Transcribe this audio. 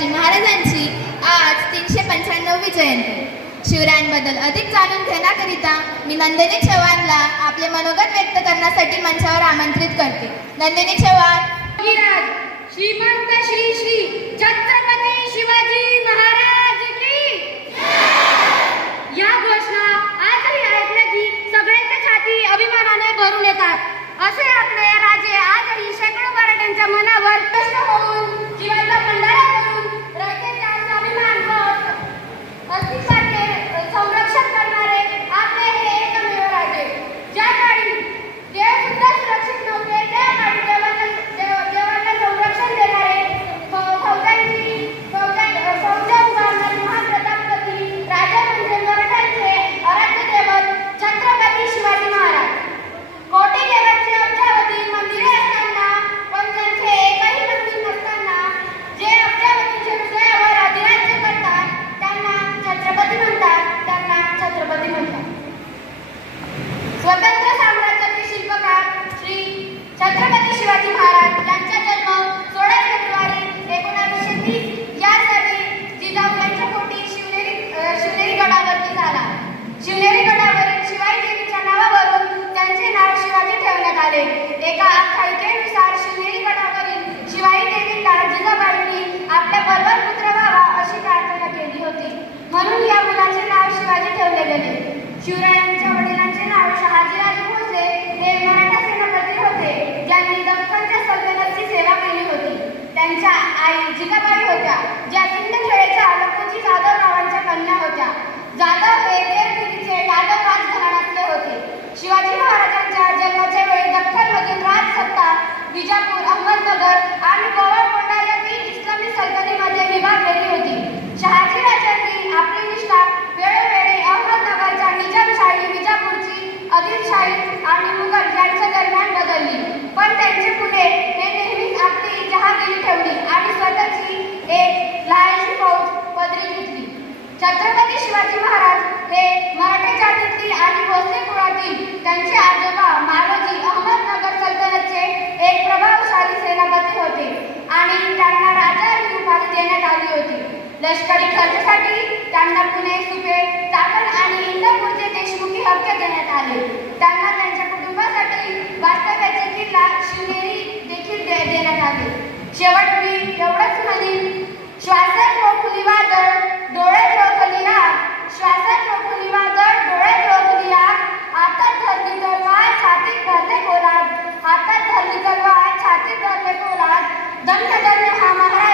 शिवाजी महाराजांची आज 395वी जयंती. शिवरायांबद्दल अधिक जाणून घेण्याकरिता मी नंदिनी चव्हाणला आपले मनोगत व्यक्त करण्यासाठी मंचावर आमंत्रित करते. नंदिनी चव्हाण. श्रीमंत श्री श्री छत्रपती शिवाजी महाराज की या घोषणा आजही ऐकल्या की सगळ्यांच्या छाती अभिमानाने भरून येतात. असे आपले राजे आजही शेकडो मराठ्यांच्या मनावर कष्ट होऊन जीवाचा भंडारा करून रयतेचा स्वाभिमान व अस्तित्वाचे संरक्षण करणारे आपले हे एकमेव राजे. ज्या काळी देव सुद्धा सुरक्षित नव्हते त्या काळी देवाला संरक्षण देणारे फौजा उभारणारे महाप्रतापपती राजा म्हणजे मराठ्यांचे आराध्य दैवत छत्रपती शिवाजी महाराज. कोटी देवांची अब्जावधी मंदिरे असताना पण त्यांचे एकही मंदिर नसताना जे अब्जावधीच्या हृदयावर अधिराज्य करतात त्यांना छत्रपती म्हणतात. स्वतंत्र साम्राज्याचे शिल्पकार श्री छत्रपती शिवाजी महाराज यांचा जन्म 16 फेब्रुवारी 1930 या साली जिजाऊ यांच्या पोटी शिवनेरी गडावरती झाला. शिवनेरी गडावरील शिवाई देवीच्या नावावरून त्यांचे नाव शिवाजी ठेवण्यात आले. एका आख्यायिकेनुसार शिवनेरी गडावरील शिवाई देवीला जिजाबाईंनी आपल्या बरोबर पुत्र व्हावा अशी प्रार्थना केली होती, म्हणून या मुलाचे नाव शिवाजी ठेवले गेले. शिवरायांच्या वडिलांचे नाव शहाजीराजे भोसले हे मराठा सेनापती होते, ज्यांनी दख्खनच्या सल्तनतची सेवा केली होती. त्यांच्या आई जिजाबाई होत्या, ज्या सिंदखेडच्या लखोजी जाधव नावांच्या कन्या होत्या. जाधव हे देवगिरीचे यादव राजघराण्यातले होते. शिवाजी महाराजांच्या जन्माच्या वेळी दख्खनमधील राजसत्ता विजापूर, अहमदनगर आणि गोवळकोंडा या 3 इस्लामी सल्तनतीमध्ये विभागलेली होती. शहाजीराजांनी आपली निष्ठा वेळोवेळी अहमदनगरच्या निजामशाही, विजापूरची आदिलशाही आणि मुघल यांच्या दरम्यान बदलली, पण त्यांचे पुढे हे नेहमीच आपली जहागिरी ठेवली आणि स्वतःची एक लहानशी फौज पदरी घेतली. छत्रपती शिवाजी महाराज हे मराठा जातीतील आणि भोसले कुळातील त्यांचे आजोबा मालोजी अहमदनगर सल्तनतचे एक प्रभावशाली सेनापती होते आणि त्यांना राजा ही उपाधी देण्यात आली होती. लष्करी खर्चासाठी त्यांना पुणे, सुपे, चाकण आणि इंदापूरचे देशमुखी हक्क देण्यात आले. त्यांना त्यांच्या कुटुंबासाठी वास्तव्याचे किल्ला शिवनेरी देखील देण्यात आले. शेवट मी एवढंच म्हणेन, श्वासात रोखली वादळ, डोळ्यात रोखली आग, श्वासात रोखली वादळ, डोळ्यात रोखली आग, हातात धरली तलवार, छातीत धरले पोलाद, हातात धरली तलवार, छातीत धरले पोलाद, दंड हा महाराज